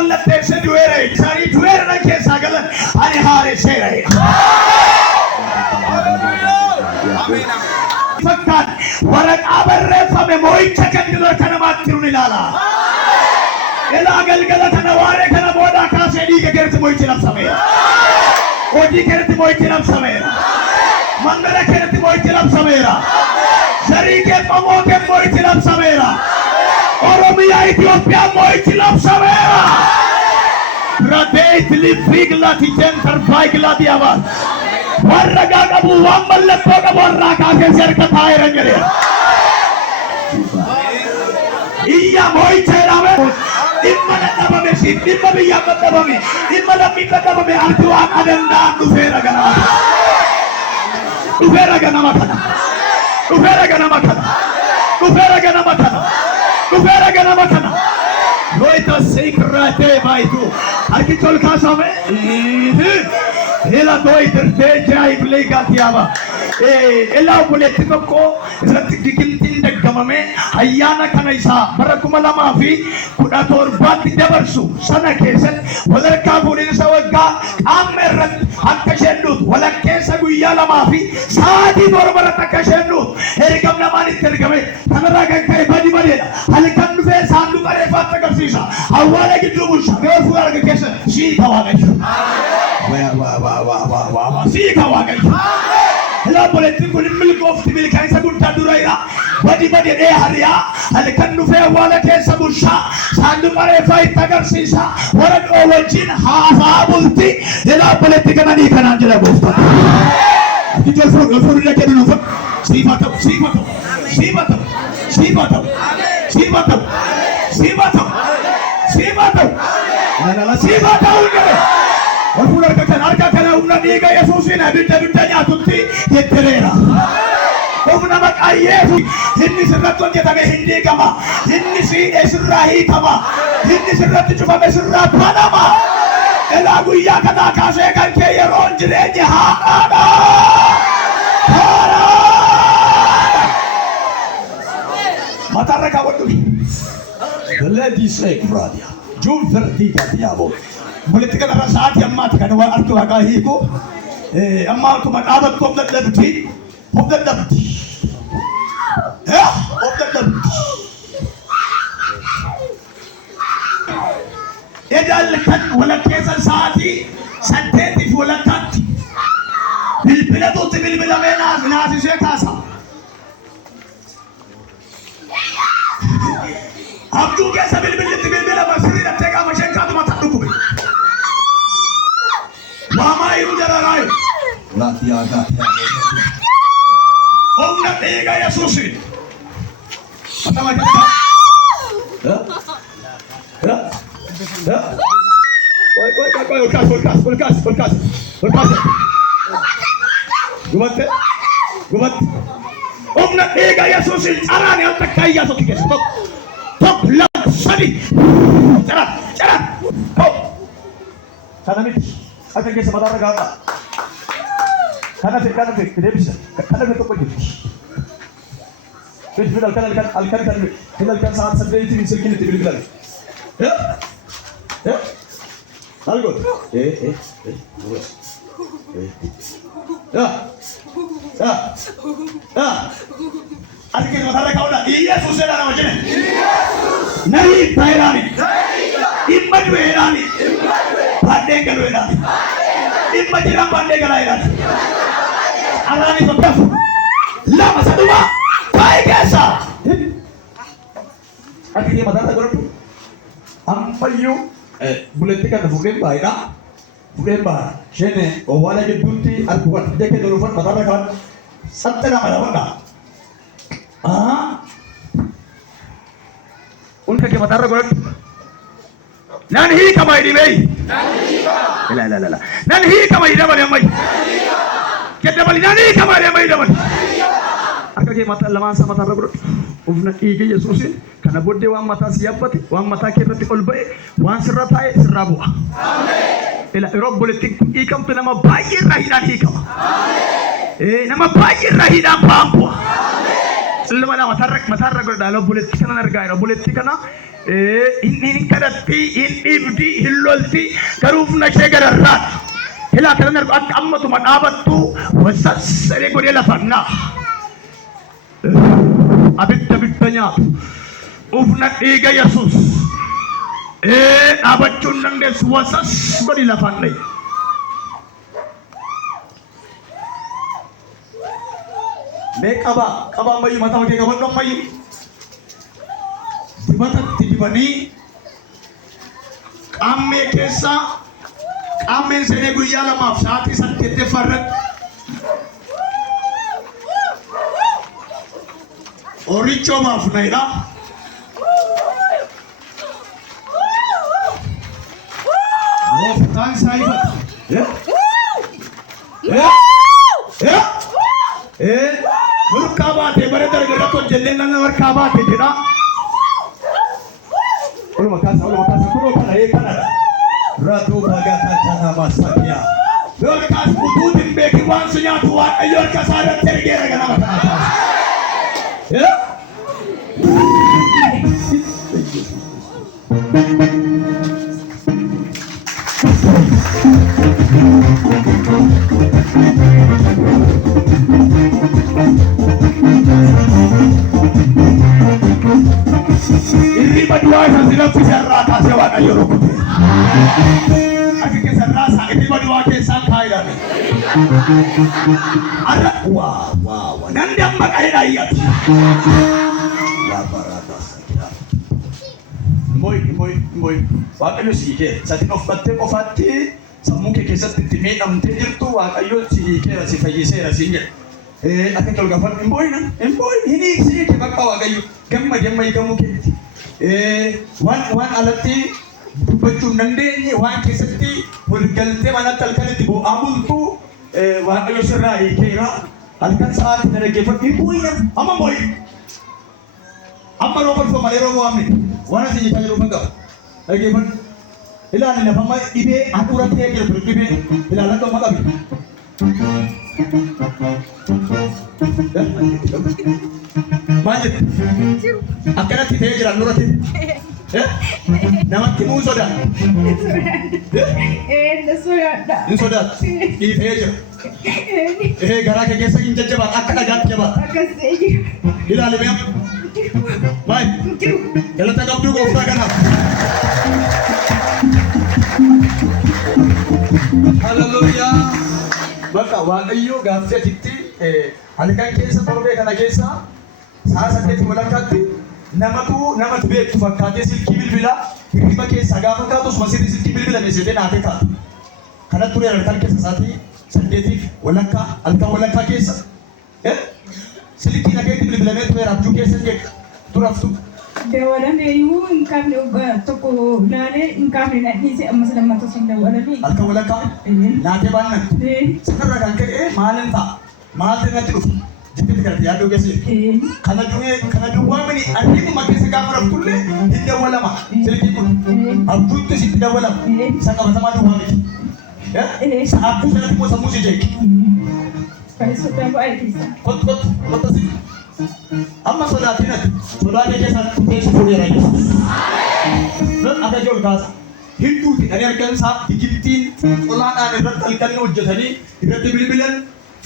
mallattee se du'eera isaanii du'eera keessaa galan ani haaresseera. Fakkaan waraqaa barreeffame moo'icha kan dura kana namaatti jiru ilaala. Ilaa galgala kana waaree kana boodaa kaasee dhiiga keerti moo'ichi labsameera. Hojii keerti moo'ichi labsameera. Mandara keerti moo'ichi labsameera. Zarii kee qomoo kee moo'ichi labsameera. Oromiyaa Itoophiyaa moo'ichi labsameera. Radeet lifiiglati jentarbaayigilati abaan. Warra gaaqabu waan mallattoo qabu warraa kaasee serka taa'eera jedhee. Iyya moo'icha jedhame. Dhimma dadhabame siif dhimma biyyaa dadhabame dhimma lammii dadhabame arti waan adanda'an dhufeera ganama kana. Dhufeera ganama kana. Dhufeera ganama kana. Dhufeera ganama kana. Dhufeera ganama kana. Loita seekraatee baayitu harki tol kaasame. Ela doidirtee jaayiblee gaatiyaaba. Elaa buleetti tokko irratti digiltiin daggamame ayyaana kana isaa bara 2017 dabarsu sana keessatti walakkaa fuudhinsa waggaa qaama irratti akka shennuutu walakkeessa guyyaa lamaa fi sa'aatii torba irratti akka shennuutu ergam namaan itti ergame kanarraa kan ka'e badi badeedha. Halkan dhufee saanduqa reeffaatti agarsiisa. Awwaala gidduu bulcha yoo fuula arga keessa siika waaqayyo. Siika waaqayyo. Hello, bulletin kun milkoofti milkaa'insa guddaa duraira. Badi dee hariyaa halkan dhufee awwaala keessa bulchaa saanduqa reeffaa itti agarsiisa. Warra dhoo wajjin haasa'aa bulti. Hello, bulletin kananii kanaan jala gooftaa. Ijoo fuudhudha kennu nuuf siifa ta'u. Walaupun harga kana umna diga Yesusin abidda nyaatutti yettereera. Umna maqaa Yesuus inni sirratti hojjetame hindi gama inni siidhee sirraa hiikama inni sirratti cufame sirraa banama. Elaa guyyaa kanaa kaasee kan kee yeroon jireenya haadhaadha. Matarra kaawwadhu. Ladies like Radia. June 30 Diabo. Politika kana saati ammaati kana waan artu waaqaa hiiku ammaa akkuma dhaabattu of dadhabdi. Edal kan walakkeessa saati saddeetiif walakkaatti bilbilatuutti bilbilamee naasisee kaasa. Abduu keessa bilbilitti bilbilama sirrii dhattee qaama isheen kaatu mataa dhukube. Mama iru jararai. Latiaga. Omna tega Yesusin. Apa macam apa? Kulkas. Gubat. Omna tega Yesusin. Arane otak kaya so tiket. Tok laksani. Jalan. Kana mit. Akan ke sebentar gak? Karena tidak bisa. Karena itu pergi. Final kan saat sedih itu bisa kini tiba-tiba. Ya. Lalu. Ya. Akan ke sebentar kau dah. Iya susah dah macam ni. Nahi Thairani. Immat Vedani. Pandai kalau Vedani. Immat jiran pandai kalau Vedani. Arani sebab. Lama satu mah. Baik asa. Akhirnya mata tak goreng. Ampayu. Bulan tiga bulan baik dah. Bulan baik. Sini. Awalnya kedunti. Arkuat. Dia keduluan mata tak kan. Santai nama lawan dah. उनका क्या बता रहा है नन ही कमाई दी भाई ला नन ही कमाई दी भाई अम्मा कितने वाली नन ही कमाई दी भाई अगर ये मता लमान सा मता रहा उन्हें इके यीशु से karena bodde wang mata siapati wang mata kirati olbae wang siratai sirabu ila rob politik ikam tu nama bayir rahidan hikam nama bayir rahidan pampu Selama nama tarak matarra kalau dalam politik kana nargai, politik kana inni kadhatti hin dhibdi hin lolti garuuf nashee gararraat hilaa kanan argu akka ammatuma dhaabattu wasassaree godhee lafannaa abidda bidda nyaatu ufna dhiiga Yesuus dhaabachuun dandeessu wasas godhi lafannee mee qaba ammayyu mataa kee qabadhu ammayyu dibatatti dibanii qaammee keessaa qaammeen seenee guyyaa lamaaf sa'aatii 8 irratti orichoomaaf na'edha. Gooftaan isaa ifata. Nurkaa baatee bara dargaggeessa hojjennee nama harkaa baatee jedha. Walumaa kaasa kunoo kanadha. Ratuu baagataa jala maasafiyaa. Yorkaas utuutiin beekin waan sun nyaatu waaqayyo harka isaa irratti ergeera ganama kana taasisu. Irri badua isa silaffi sarraa kaasee waaqayyo rukute. Akka sarraa isaa irri badua keessaan kaayidame. Arra waa nandi amma qareedha iyyatu. Moy waaqayyo si hiikeera. Sati dhoffattee qofaatti sammuu kee keessatti itti miidhamtee jirtu waaqayyo si hiikeera si fayyiseera siin jedha. Akka tol gaafadhu hin boo'in hin hiikee bakka waaqayyo gamma hiikamuu keetti. Waan alatti dubbachuu hin dandeenye waan keessatti walgaltee manatti halkanitti boo'aa bultu waaqayyo sirraa hiikeera. Halkan sa'aatii na dhaggeeffadhu hin boo'in amma boo'in. Amma rooboo malee rooboo amne waan asii hiikaa jiru kan qabu. Dhaggeeffadhu. Ilaali lafa amma dhibee handhuura ta'ee jiru dhibee ilaalan dhomma qabi. Maal jettu? Akkanatti ta'ee jira handhuura ta'e. Namatti muu sodaa? Hin sodaatu. Dhiitee jira. Garaa kee keessa hin jajjabaatu akka dhagaatti jabaatu. Ilaali mee amma. Maal? Galata qabduu gooftaa kanaaf. Hallelujah. Bakka waaqayyo gaaffii atitti halkan keessa torbee kana keessa sa'a 8 walakkaatti namatu beektu fakkaatee silkii bilbilaa hirriba keessa gaafa kaatus masirri silkii bilbila meeshatee naatee taatu. Kanatti ture halkan keessa sa'aatii 8 walakkaa halkan walakkaa keessa silkii nageetti bilbilamee ture rabjuu keessa jecha turaftu. Dawalamee hin qabne tokko laalee hin qabne nadhiise ammas lammataa sun dawalamee. Halkan walakkaa naatee baannan sanarra kan ka'e maalin ta'a maaltu natti dhufu jibbiti kanatti yaaduu geesse kana duwwaa mini arginu keessa gaafa raftullee hin dawwalama silkii kun abduutti sitti dawwalama isa qabatamaa duwwaa miti abduu sanatti immoo sammuu si jeeqi. Kotta si amma sodaatinati sodaatee keessaan teessu fuudheera Yesuus. Akka ijoollee kaasa hinduuti dhani argansaa Ijiptiin xolaadhaan irratti halkan hojjetanii irratti bilbilan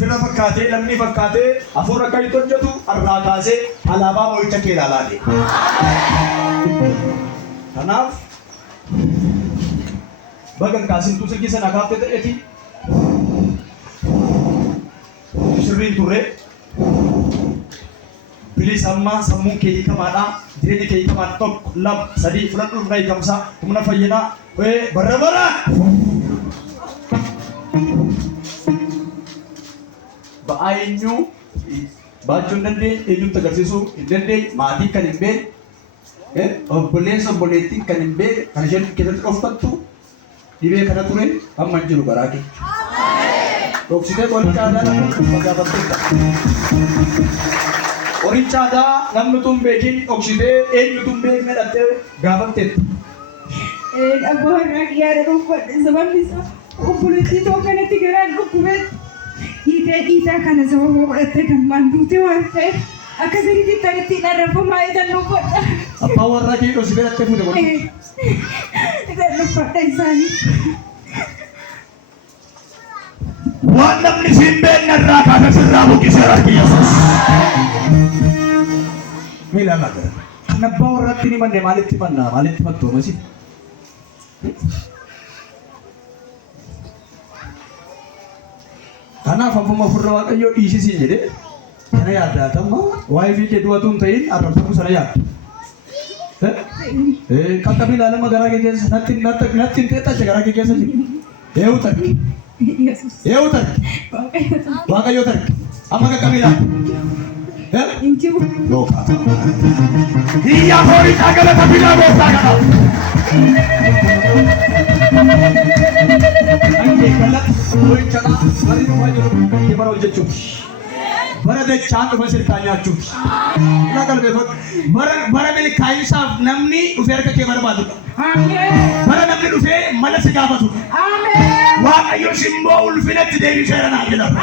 fira fakkaatee lammii fakkaatee hafuura akka itti hojjetu irraa kaasee alaabaa moo'icha kee ilaalaati. Kanaaf bagan kaasintuu silkii sana gaaftee ta'eeti sirriin turre. Bilisummaa sammuun kee hiikamaadha. Jireenyi kee hiikamaa tokko lama sadii fudhadhu irraa hiikamsaa humna fayyinaa bara ba'aa eenyuu baachuu hin dandeenye eenyutti agarsiisuu hin dandeenye maatii kan hin beekne obboleessa obboleettiin kan hin beekne kan isheen keessatti dhoffattu dhibee kana ture amma hin jiru garaa kee. Dhoksitee qoricha aadaa nama gaafatteetta. Qoricha aadaa namni tun beekin dhoksitee eenyutu hin beekne dhattee gaafatteetta. Abbaa irraa yaada dhuunfadhe sababni isaa obboleettii tokko kanatti garaan dhukkubee dhiitaa kana sababa godhattee kan maal duute waan ta'eef akka sirriitti itti arrafamaa eetan dhuunfadha. Abbaa warraa kee dhoosi birattee fuute godhu. Uffata isaanii. Waan namni siin beekne irraa kaasa sirraa buqqisee harki Yesuus. Miila magara. Kan abbaa warraatti ni manne maalitti mannaa maalitti mattooma si? Kanaaf abbuma furra Waaqayyoo dhiisisii jedhee kana yaaddatamma waa'ee fi keetu watuun ta'in arrabsamu sana yaaddu. Qaqqabii ilaalama garaa kee keessa natti hin teexache garaa kee keessa jiru. Eewu tarki. Eewu tarki. Waaqayyoo tarki. Amma qaqqabii ilaalu. Injiru. Yookaan. Iyyaa horii galata bilaa gooftaa kana. Anjee galata horii jalaa marii dhufaa jiru bara hojjechuuti. Bara dachaan dhufa sirkaa nyaachuuti. Ila qalbeeffatu. Bara milkaa'insaaf namni dhufee harka kee barbaadudha. Bara namni dhufee mala si gaafatudha. Waaqayyo simboo ulfinatti deebiseera naa jedhama.